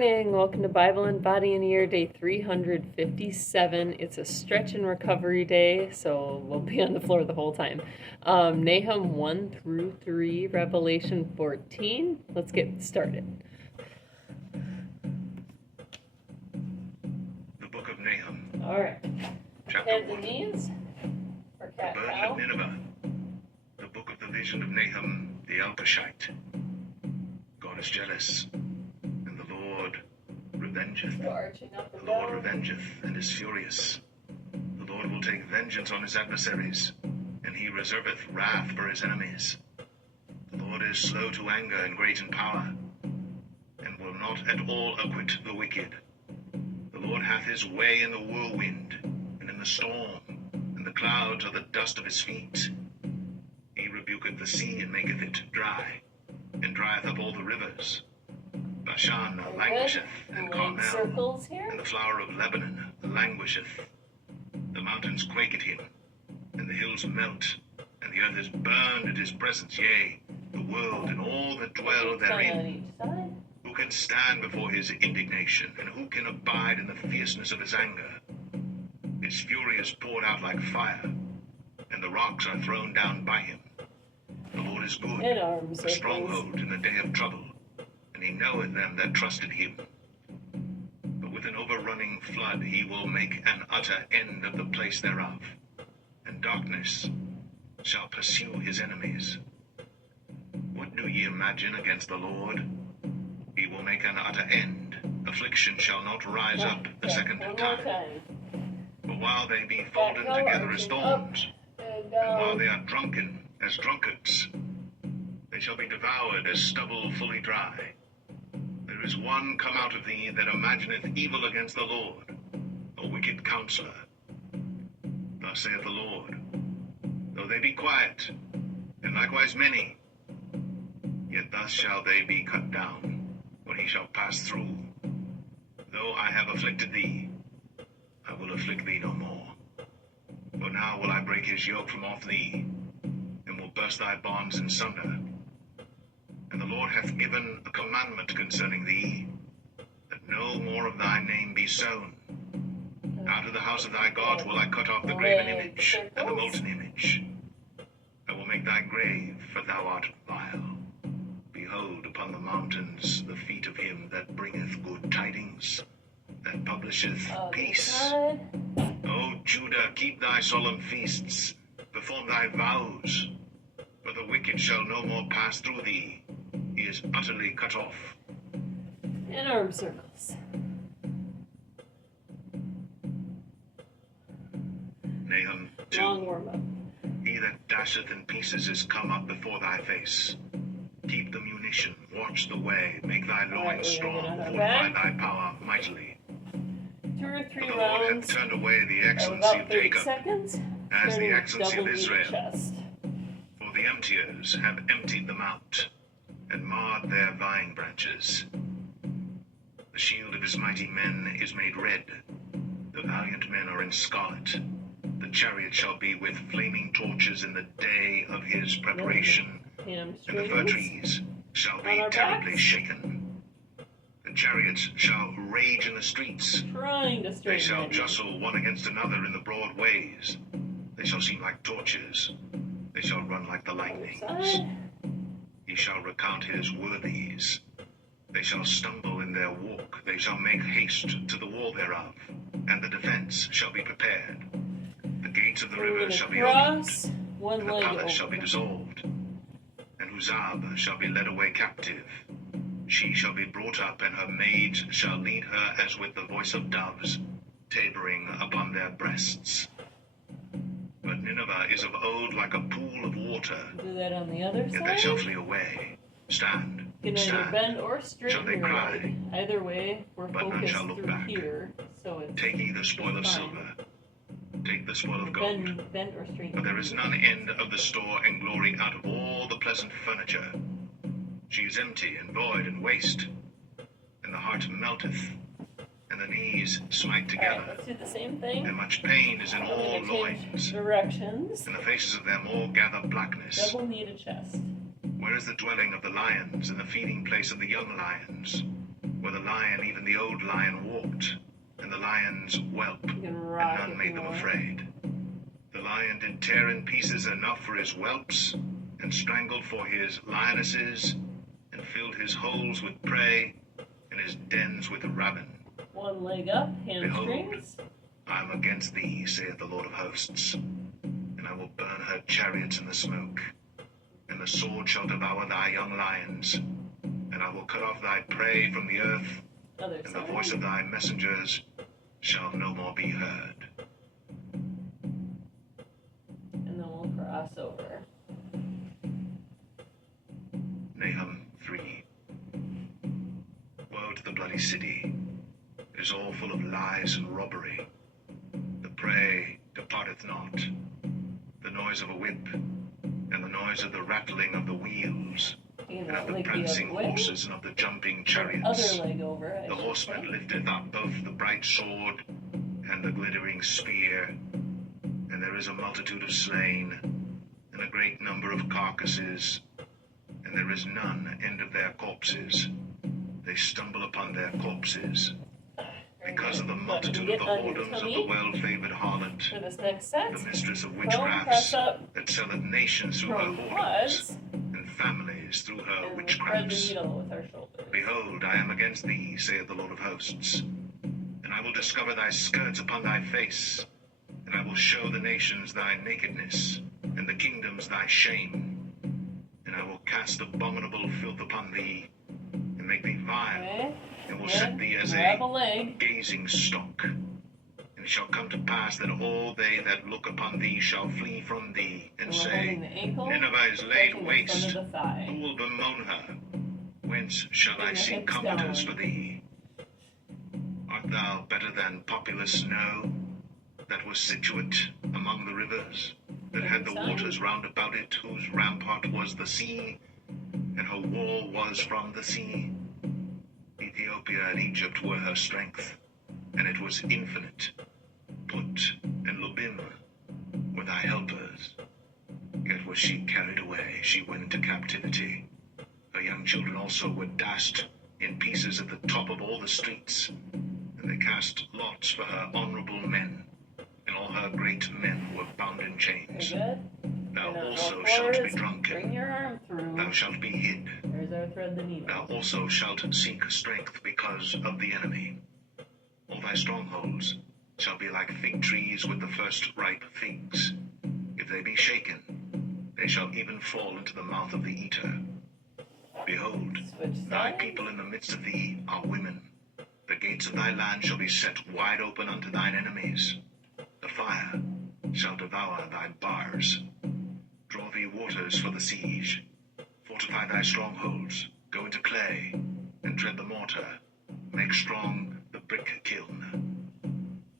Morning. Welcome to Bible and Body and Ear, day 357. It's a stretch and recovery day, so we'll be on the floor the whole time. Nahum 1 through 3, Revelation 14. Let's get started. The book of Nahum. All right. Chapter Hands 1. and knees for The cat burden cow. of Nineveh. The book of the vision of Nahum the Elkoshite. God is jealous, and the Lord revengeth. So arching up and The Lord down. revengeth and is furious. The Lord will take vengeance on his adversaries, and he reserveth wrath for his enemies. The Lord is slow to anger and great in power, and will not at all acquit the wicked. The Lord hath his way in the whirlwind, and in the storm, and the clouds are the dust of his feet. He rebuketh the sea, and maketh it dry, and drieth up all the rivers. Bashan languisheth, and Leg circles here. and the flower of Lebanon languisheth. The mountains quake at him, and the hills melt, and the earth is burned at his presence, yea, the world and all that dwell On therein. each side. Who can stand before his indignation, and who can abide in the fierceness of his anger? His fury is poured out like fire, and the rocks are thrown down by him. The Lord is good, And arm a circles. stronghold in the day of trouble, and he knoweth them that trust in him. But with an overrunning flood he will make an utter end of the place thereof, and darkness shall pursue his enemies. What do ye imagine against the Lord? He will make an utter end. Affliction shall not rise up the second One more time. time. But while they be folded together as thorns, And and while down. they are drunken as drunkards, they shall be devoured as stubble fully dry. There is one come out of thee that imagineth evil against the Lord, a wicked counselor. Thus saith the Lord, though they be quiet, and likewise many, yet thus shall they be cut down, when he shall pass through. Though I have afflicted thee, I will afflict thee no more. For now will I break his yoke from off thee, and will burst thy bonds in sunder. And the Lord hath given a commandment concerning thee, that no more of thy name be sown. Out of the house of thy gods will I cut off the graven image and the molten image. I will make thy grave, for thou art vile. Behold, upon the mountains the feet of him that bringeth good tidings, that publisheth Other peace. side. O Judah, keep thy solemn feasts, perform thy vows, for the wicked shall no more pass through thee. He is utterly cut off. And arm circles. Nahum 2. Long warm up. He that dasheth in pieces is come up before thy face. Keep the munition, watch the way, make thy Alright, loins we're strong, gonna get on our fortify back. thy power mightily. 2 or For 3 the Lord hath rounds turned away the of excellency about of 30 Jacob, seconds. as the Turning excellency of double knee to Israel. chest. For the emptiers have emptied them out, and marred their vine branches. The shield of his mighty men is made red. The valiant men are in scarlet. The chariot shall be with flaming torches in the day of his preparation, and the fir Hamstrings. trees shall On be our terribly backs. shaken. The chariots shall rage in the streets. Trying to They straighten shall that knee. jostle one against another in the broad ways. They shall seem like torches. They shall run like the Other lightnings. side. He shall recount his worthies. They shall stumble in their walk. They shall make haste to the wall thereof, and the defense shall be prepared. The gates of the Moving rivers shall be opened, across. One and the leg palace shall be over. dissolved. And Huzab shall be led away captive. She shall be brought up, and her maids shall lead her as with the voice of doves, tabering upon their breasts. But Nineveh is of old like a pool of water, Do that on the other and they shall side. flee away. Stand, You can either stand. bend or Shall straighten they your cry? leg. Either way, we're But none focused shall look through back. here, so it's Take ye the spoil of fine. silver. Take the spoil of gold. Bend or straighten. For there is none end of the store and glory out of all the pleasant furniture. She is empty and void and waste, and the heart melteth, and the knees smite Alright, together, let's do the same thing. and much pain is in I'm all gonna change loins, directions. and the faces of them all gather blackness. Double knee to chest. Where is the dwelling of the lions and the feeding place of the young lions? Where the lion, even the old lion walked, and the lions whelp, You can and rock none if made you them want. afraid. The lion did tear in pieces enough for his whelps, and strangled for his lionesses, and filled his holes with prey, and his dens with rabble. One leg up, hamstrings. I am against thee, saith the Lord of hosts, and I will burn her chariots in the smoke, and the sword shall devour thy young lions, and I will cut off thy prey from the earth, Other and the side. voice of thy messengers shall no more be heard. And then we'll cross over. Nahum 3. Woe to the bloody city! It is all full of lies and robbery. The prey departeth not. The noise of a whip, and the noise of the rattling of the wheels, You and know, of the like the prancing other way. horses, and of the jumping The chariots. other leg over. I The should horseman say. lifteth up both the bright sword and the glittering spear, and there is a multitude of slain, and a great number of carcasses, and there is none end of their corpses. They stumble upon their corpses, because of the multitude of the whoredoms of the well-favored harlot, For this next set, the mistress of prone, witchcrafts, press up, that selleth nations through her prone whoredoms, quads, and families through her and thread the witchcrafts. needle with our shoulders. Behold, I am against thee, saith the Lord of hosts, and I will discover thy skirts upon thy face, and I will show the nations thy nakedness, and the kingdoms thy shame, and I will cast abominable filth upon thee, and make thee vile, Okay. and will Good. set thee as Grab a a leg. gazing stock. And it shall come to pass that all they that look upon thee shall flee from thee, and And we're say, holding the ankle, Nineveh is laid stretching the waste. front of the thigh. Who will bemoan her? Whence shall I Bring the see hips comforters down. for thee? Art thou better than populous snow, that was situate among the rivers, that had the waters round about it, whose rampart was the sea, and her wall was from the sea? Ethiopia and Egypt were her strength, and it was infinite. Put and Lubim were thy helpers. Yet was she carried away, she went into captivity. Her young children also were dashed in pieces at the top of all the streets, and they cast lots for her honorable men, and all her great men were bound in Very chains. good. Thou And also go shalt be forwards. Bring drunken, your arm through. thou shalt be hid. There's our thread the needle. Thou also shalt seek strength because of the enemy. All thy strongholds shall be like fig trees with the first ripe figs. If they be shaken, they shall even fall into the mouth of the eater. Behold, Switch thy sides. people in the midst of thee are women. The gates of thy land shall be set wide open unto thine enemies. The fire shall devour thy bars. Draw thee waters for the siege. Fortify thy strongholds. Go into clay, and tread the mortar. Make strong the brick kiln.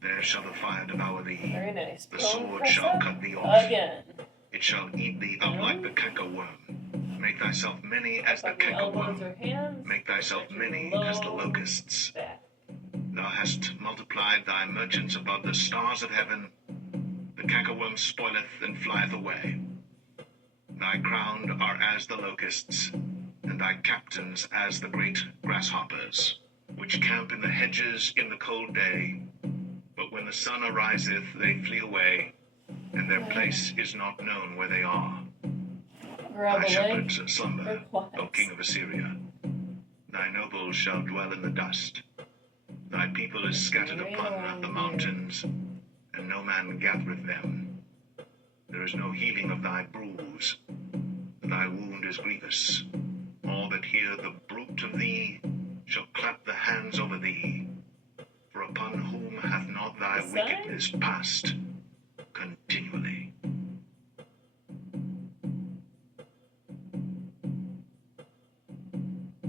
There shall the fire devour thee. Very nice. The Prone sword press shall up. cut thee off. Again. It shall eat thee up like the cankerworm. Make thyself many as the Up your elbows cankerworm. or hands. Make thyself Stretch many your as the low locusts. back. Thou hast multiplied thy merchants above the stars of heaven. The cankerworm spoileth and flieth away. Thy crowned are as the locusts, and thy captains as the great grasshoppers, which camp in the hedges in the cold day. But when the sun ariseth, they flee away, and their place is not known where they are. Grab Thy a leg. shepherds slumber, Or O quads. king of Assyria. Thy nobles shall dwell in the dust. Thy people is scattered upon the mountains, and no man gathereth them. There is no healing of thy bruise. Thy wound is grievous. All that hear the bruit of thee shall clap the hands over thee. For upon whom hath not thy This side? wickedness passed continually?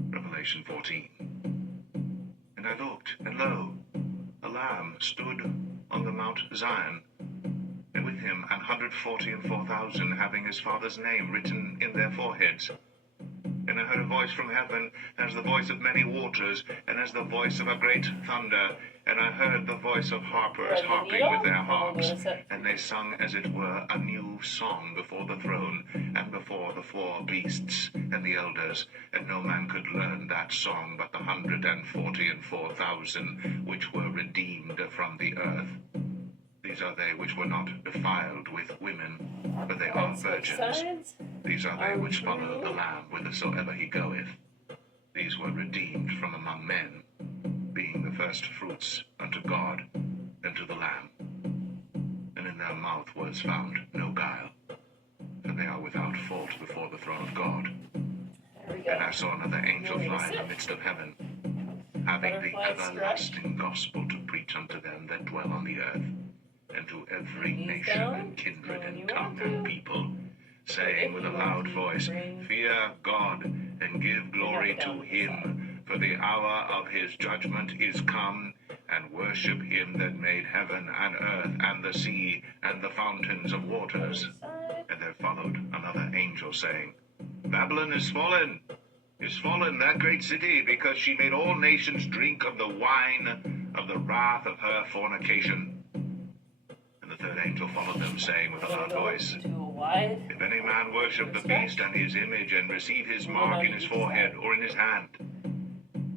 Revelation 14. And I looked, and lo, a lamb stood on the Mount Zion, and with him 144,000, having his father's name written in their foreheads. And I heard a voice from heaven, as the voice of many waters, and as the voice of a great thunder. And I heard the voice of harpers harping with their harps, and they sung as it were a new song before the throne, and before the 4 beasts and the elders. And no man could learn that song but the 144,000 which were redeemed from the earth. These are they which were not defiled with women, but they are virgins. These are they which follow the Lamb whithersoever he goeth. These were redeemed from among men, being the first fruits unto God and to the Lamb. And in their mouth was found no guile, for they are without fault before the throne of God. And I saw another angel fly in the midst of heaven, having the everlasting gospel to preach unto them that dwell on the earth, and to every nation and kindred and tongue and people, saying with a loud voice, Fear God, and give glory to him, for the hour of his judgment is come, and worship him that made heaven and earth and the sea and the fountains of waters. And there followed another angel, saying, Babylon is fallen, that great city, because she made all nations drink of the wine of the wrath of her fornication. And the third angel followed them, saying with a loud voice, If any man worship the beast and his image, and receive his mark in his forehead or in his hand,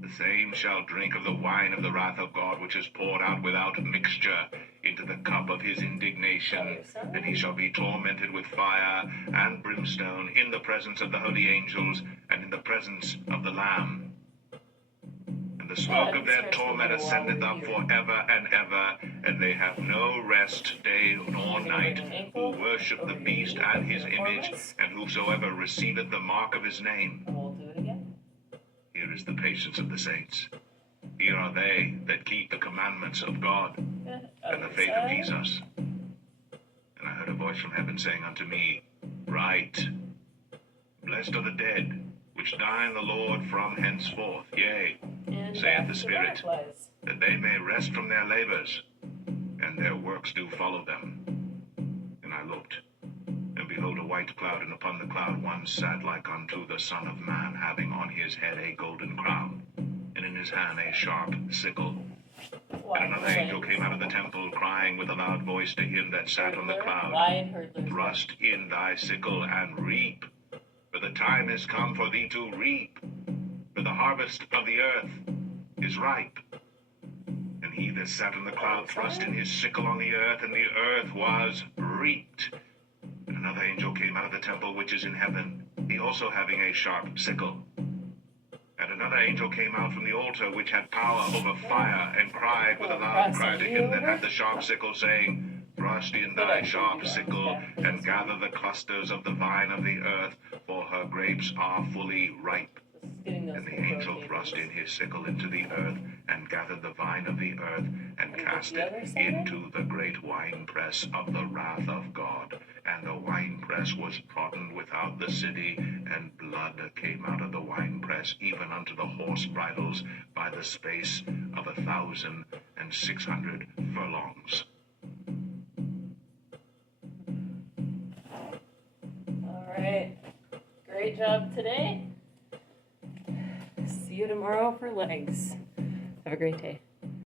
the same shall drink of the wine of the wrath of God, which is poured out without mixture into the cup of his indignation, and he shall be tormented with fire and brimstone in the presence of the holy angels and in the presence of the Lamb. And the smoke of their torment ascendeth up forever and ever, and they have no rest day nor night, who worship the beast and his image, and whosoever receiveth the mark of his name. Here is the patience of the saints. Here are they that keep the commandments of God and the faith of Jesus. And I heard a voice from heaven saying unto me, Write, Blessed are the dead, which die in the Lord from henceforth. Yea, saith the Spirit, that they may rest from their labors, and their works do follow them. And I looked, and behold a white cloud, and upon the cloud one sat like unto the Son of Man, having on his head a golden crown, and in his hand a sharp sickle. And another angel came out of the temple, crying with a loud voice to him that sat on the cloud, Thrust in thy sickle, and reap, for the time is come for thee to reap, for the harvest of the earth is ripe. And he that sat on the cloud thrust in his sickle on the earth, and the earth was reaped. And another angel came out of the temple which is in heaven, he also having a sharp sickle. And another angel came out from the altar which had power over fire, and cried with a loud cry to him that had the sharp sickle, saying, Thrust in thy sharp sickle, and gather the clusters of the vine of the earth, for her grapes are fully ripe. And the angel thrust in his sickle into the earth, and gathered the vine of the earth, and cast it into the great winepress of the wrath of God. And the winepress was trodden without the city, and blood came out of the winepress, even unto the horse bridles, by the space of 1,600 furlongs. All right. Great job today. See you tomorrow for legs. Have a great day.